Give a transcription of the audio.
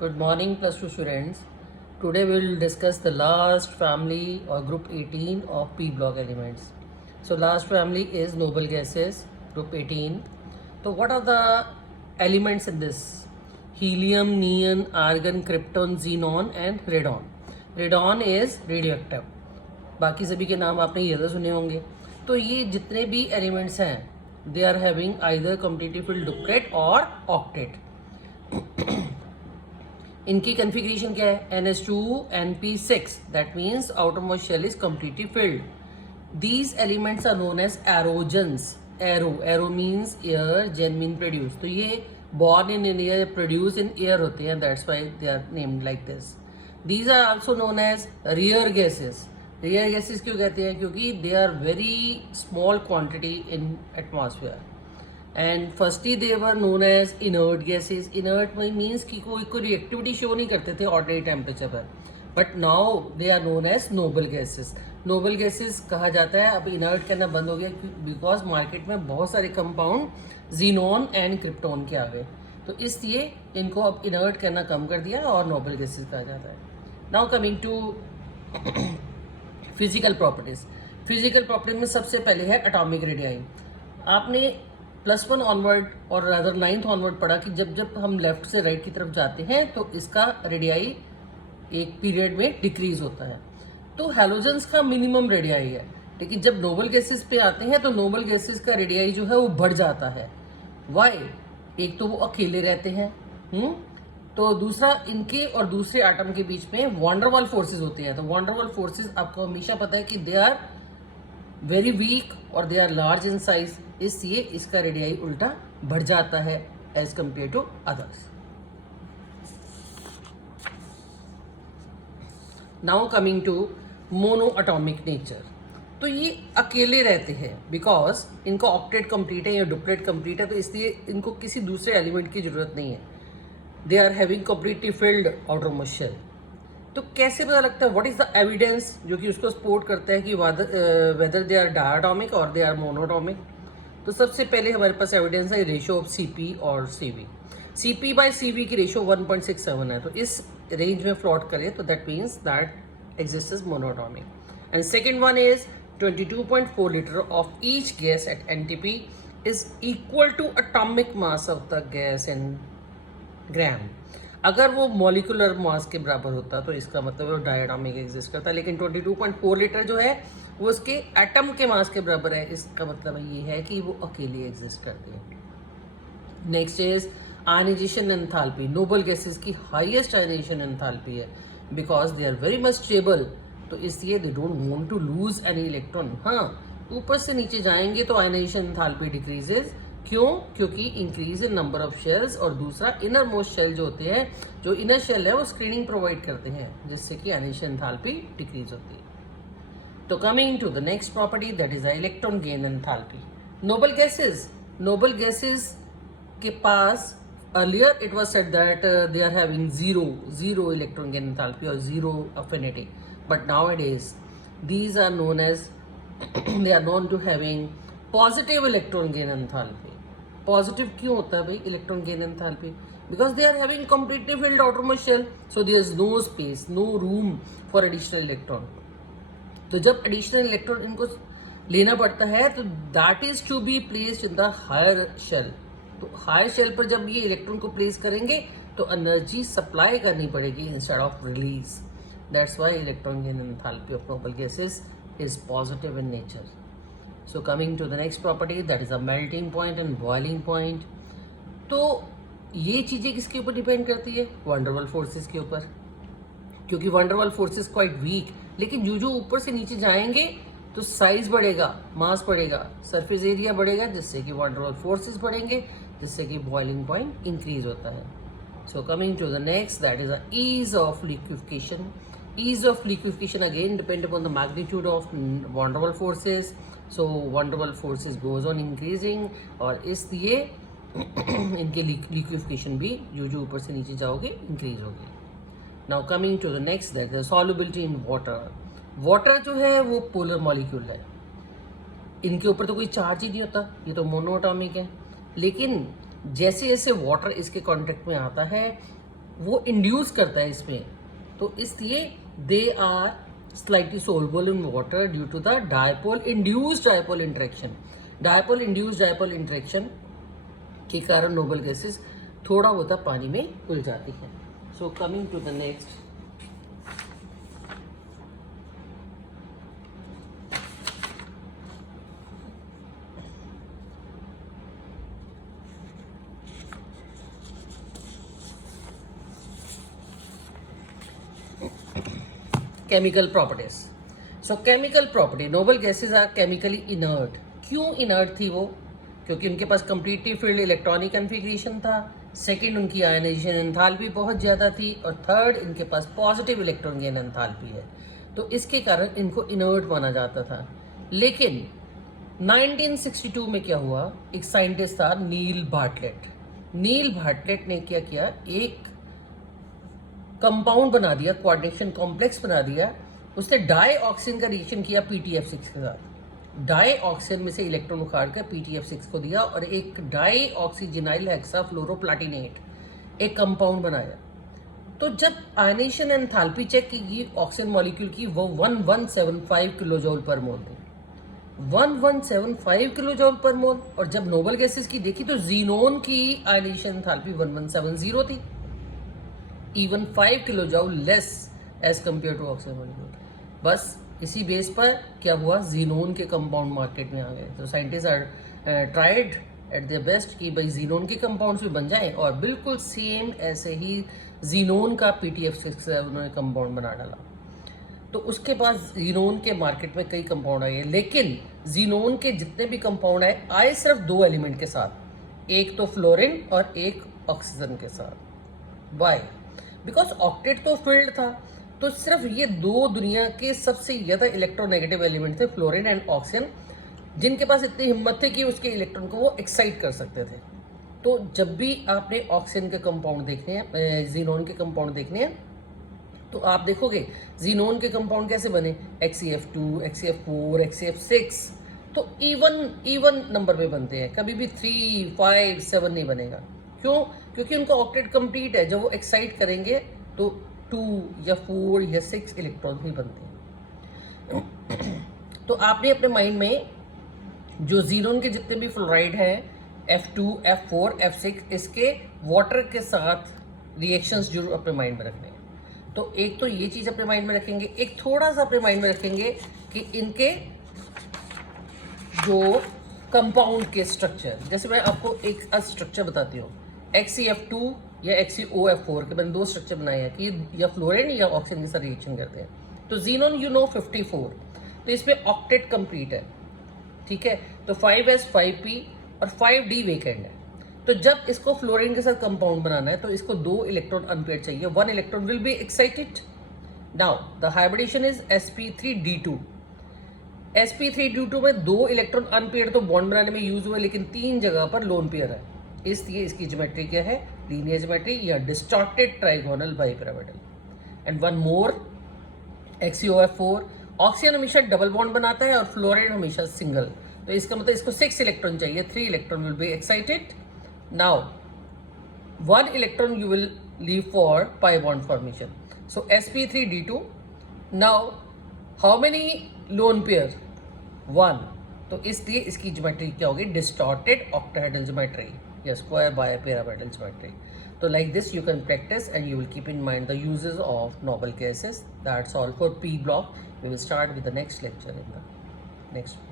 Good morning, plus two students. Today we will discuss the last family or group 18 of P block elements. So last family is noble gases, group 18. So what are the elements in this? Helium, neon, argon, krypton, xenon and radon. Radon is radioactive. बाकी सभी के नाम आपने ये तो सुने होंगे. तो ये जितने भी एलिमेंट्स हैं they are having either competitive field duplet और ऑक्टेट. इनकी कन्फिग्रेशन क्या है? NH2NP6, that means outermost shell is completely filled. These elements are known as aerogens. Aero means air, gen mean produce. तो ये born in air, produce in air होते हैं, that's why they are named like this. These are also known as rear gases. Rear gases क्यों कहते हैं? क्योंकि they are very small quantity in atmosphere. And firstly they were known as inert gases. Inert means कि कोई reactivity show नहीं करते थे ordinary temperature पर, but now they are known as noble gases. Noble gases कहा जाता है. अब इनर्ट कहना बंद हो गया बिकॉज मार्केट में बहुत सारे कंपाउंड जीनोन एंड क्रिप्टोन के आ गए, तो इसलिए इनको अब इनर्ट कहना कम कर दिया और नोबल गैसेज कहा जाता है. Now coming to physical properties. Physical property में सबसे पहले है एटॉमिक रेडियाई. आपने +1 ऑनवर्ड और अदर 9th ऑनवर्ड पढ़ा कि जब जब हम लेफ्ट से राइट की तरफ जाते हैं तो इसका रेडियाई एक पीरियड में डिक्रीज होता है. तो हैलोजेंस का मिनिमम रेडियाई है, लेकिन जब नोबल गैसेस पे आते हैं तो नोबल गैसेस का रेडियाई जो है वो बढ़ जाता है. वाई? एक तो वो अकेले रहते हैं, तो दूसरा इनके और दूसरे एटम के बीच में वॉन्डरवॉल फोर्सेज होते हैं. तो वॉन्डरवॉल फोर्सेज आपको हमेशा पता है कि दे आर वेरी वीक और they are large in size, इसलिए इसका रेडियाई उल्टा बढ़ जाता है as compare to others. Now coming to monoatomic nature. तो ये अकेले रहते हैं बिकॉज इनको ऑक्टेट कंप्लीट है या डुप्लेट कंप्लीट है, तो इसलिए इनको किसी दूसरे एलिमेंट की जरूरत नहीं है. They are having completely filled outermost shell. तो कैसे पता लगता है? व्हाट इज द एविडेंस जो कि उसको सपोर्ट करता है कि वेदर दे आर डायटोमिक और दे आर मोनोटोमिक. तो सबसे पहले हमारे पास एविडेंस है रेशियो ऑफ CP और CV. CP/CV की रेशियो 1.67 है, तो इस रेंज में प्लॉट करें तो that means that exist is monatomic. And second one is 22.4 litre of each gas at NTP is equal to atomic mass of the gas in gram. अगर वो molecular mass के बराबर होता तो इसका मतलब वो डायटोमिक एग्जिस्ट करता, लेकिन 22.4 लीटर जो है वो उसके एटम के मास के बराबर है. इसका मतलब ये है कि वो अकेले एग्जिस्ट करते हैं. Next is ionization enthalpy. Noble gases की हाईएस्ट आयनाइजेशन एंथैल्पी है because they are very much stable, तो इसलिए they don't want to lose any electron. हाँ, ऊपर से नीचे जाएंगे तो आयनाइजेशन एंथैल्पी डिक्रीजेज. क्यों? क्योंकि increase in number of shells, और दूसरा इनर मोस्ट शेल जो होते हैं, जो इनर शेल है वो स्क्रीनिंग प्रोवाइड करते हैं जिससे कि आयनाइजेशन एंथैल्पी डिक्रीज होती है. तो coming to the next property that is electron gain enthalpy. Noble gases के पास earlier it was said that they are having zero electron gain enthalpy और zero affinity, but nowadays these are known as they are known to having positive electron gain enthalpy. Positive क्यों होता है भाई electron gain enthalpy? Because they are having completely filled outermost shell, so there is no space, no room for additional electron. तो जब additional electron इनको लेना पड़ता है तो that is to be placed in the higher shell. तो higher shell पर जब ये इलेक्ट्रॉन को प्लेस करेंगे तो एनर्जी सप्लाई करनी पड़ेगी instead of release. That's why electron gain enthalpy of noble gases is positive in nature. So coming to the next property that is a melting point and boiling point. तो ये चीज़ें किसके ऊपर depend करती है? Van der Waals forces के ऊपर, क्योंकि वंडरवॉल फोर्सेस क्वाइट वीक, लेकिन जो ऊपर से नीचे जाएंगे तो साइज बढ़ेगा, मास बढ़ेगा, सरफेस एरिया बढ़ेगा, जिससे कि वंडरवॉल फोर्सेस बढ़ेंगे, जिससे कि बॉइलिंग पॉइंट इंक्रीज होता है. So coming to the next that is ease of liquefaction. Ease of liquefaction again depend upon the magnitude of van der Waals forces. So van der Waals forces goes on increasing और इसलिए इनके liquefaction भी जो ऊपर से नीचे जाओगे increase होगी. Now coming to the next that the solubility in water. Water जो है वो polar molecule है, इनके ऊपर तो कोई चार्ज ही नहीं होता, ये तो मोनोएटॉमिक है. लेकिन जैसे जैसे वाटर इसके कांटेक्ट में आता है वो इंड्यूस करता है इसमें, तो इसलिए they are slightly soluble in water due to the dipole induced dipole interaction. Dipole induced dipole interaction के कारण नोबल गैसेस थोड़ा होता पानी में घुल जाती है। So coming to the next, chemical properties. So chemical property, noble gases are chemically inert. क्यों इनर्ट थी वो? क्योंकि उनके पास कंप्लीटली फील्ड इलेक्ट्रॉनिक कन्फिग्रेशन था, सेकंड उनकी आयनाइजेशन एंथैल्पी बहुत ज़्यादा थी, और थर्ड इनके पास पॉजिटिव इलेक्ट्रॉन गेन एंथैल्पी है, तो इसके कारण इनको इनर्ट माना जाता था। लेकिन 1962 में क्या हुआ, एक साइंटिस्ट था नील बार्टलेट। नील बार्टलेट ने क्या किया, एक कंपाउंड बना दिया, कोऑर्डिनेशन कॉम्प्लेक्स बना दिया। उसने डाई ऑक्सीजन का रिएक्शन किया PTF6 के साथ। डाई ऑक्सीजन में से इलेक्ट्रॉन उखाड़ कर PTF6 को दिया और एक डाई ऑक्सीजनाइल हेक्साफ्लोरोप्लाटिनेट एक कंपाउंड बनाया। तो जब आयनेशन एंथैल्पी चेक की ऑक्सीजन मॉलिक्यूल की, वो 1175 किलोजूल पर मोल थी। 1175 किलोजूल पर मोल। और जब नोबल गैसेस की देखी तो जीनोन की आयनेशन एंथैल्पी 1170 थी, even 5 kilojoule less as compare to oxygen molecule. बस इसी बेस पर क्या हुआ, जीनोन के कंपाउंड मार्केट में आ गए। तो scientist are tried at their best कि भाई जीनोन के कंपाउंड्स भी बन जाएं, और बिल्कुल सेम ऐसे ही जीनोन का PTF6 से उन्होंने कंपाउंड बना डाला। तो उसके बाद जीनोन के मार्केट में कई कंपाउंड आए, लेकिन जीनोन के जितने भी कंपाउंड आए सिर्फ 2 एलिमेंट के साथ, एक तो फ्लोरीन और एक ऑक्सीजन के साथ। वाई? बिकॉज ऑक्टेट तो फील्ड था, तो सिर्फ ये 2 दुनिया के सबसे ज़्यादा इलेक्ट्रोनेगेटिव एलिमेंट थे, फ्लोरीन एंड ऑक्सीजन, जिनके पास इतनी हिम्मत थी कि उसके इलेक्ट्रॉन को वो एक्साइट कर सकते थे। तो जब भी आपने ऑक्सीजन के कंपाउंड देखने हैं, जीनोन के कंपाउंड देखने हैं, तो आप देखोगे जीनोन के कंपाउंड कैसे बने, HCF2, HCF4, HCF6, तो इवन नंबर में बनते हैं, कभी भी 3, 5, 7 नहीं बनेगा। क्यों? क्योंकि उनका ऑक्टेट कंप्लीट है। जब वो एक्साइट करेंगे तो 2 या 4 या 6 इलेक्ट्रॉन ही बनते हैं। तो आपने अपने माइंड में जो जीनोन के जितने भी फ्लोराइड हैं, F2, F4, F6, इसके वाटर के साथ रिएक्शंस जरूर अपने माइंड में रखने हैं। तो एक तो ये चीज़ अपने माइंड में रखेंगे, एक थोड़ा सा अपने माइंड में रखेंगे कि इनके जो कंपाउंड के स्ट्रक्चर, जैसे मैं आपको एक स्ट्रक्चर बताती हूँ, HCF2 या HCOF4 के मैंने 2 स्ट्रक्चर बनाए हैं कि या फ्लोरीन या ऑक्सीजन के साथ रिएक्शन करते हैं। तो जीनोन 54, तो इसमें ऑक्टेट कंप्लीट है, ठीक है। तो 5s 5p और 5d वेकेंट है। तो जब इसको फ्लोरीन के साथ कंपाउंड बनाना है तो इसको 2 इलेक्ट्रॉन अनपेयर्ड चाहिए, 1 electron will be excited. Now the hybridization is sp3d2। sp3d2 में 2 इलेक्ट्रॉन अनपेयर्ड तो बॉन्ड बनाने में यूज हुए, लेकिन 3 जगह पर लोन पेयर है, इसलिए इसकी ज्योमेट्री क्या है, लीनियर ज्योमेट्री या distorted trigonal bipyramidal. And one more, HCOF4, oxygen हमेशा डबल बॉन्ड बनाता है और फ्लोरीन हमेशा सिंगल, तो इसका मतलब इसको 6 इलेक्ट्रॉन चाहिए, 3 electron will be excited. Now 1 electron you will leave for pi bond formation. So sp3d2। Now how many lone pair? 1, तो इसलिए इसकी ज्योमेट्री क्या होगी, डिस्टॉर्टेड ऑक्टाहेड्रल ज्योमेट्री या square bipyramidal geometry. So like this you can practice and you will keep in mind the uses of noble gases. That's all for P block. We will start with the next lecture in the next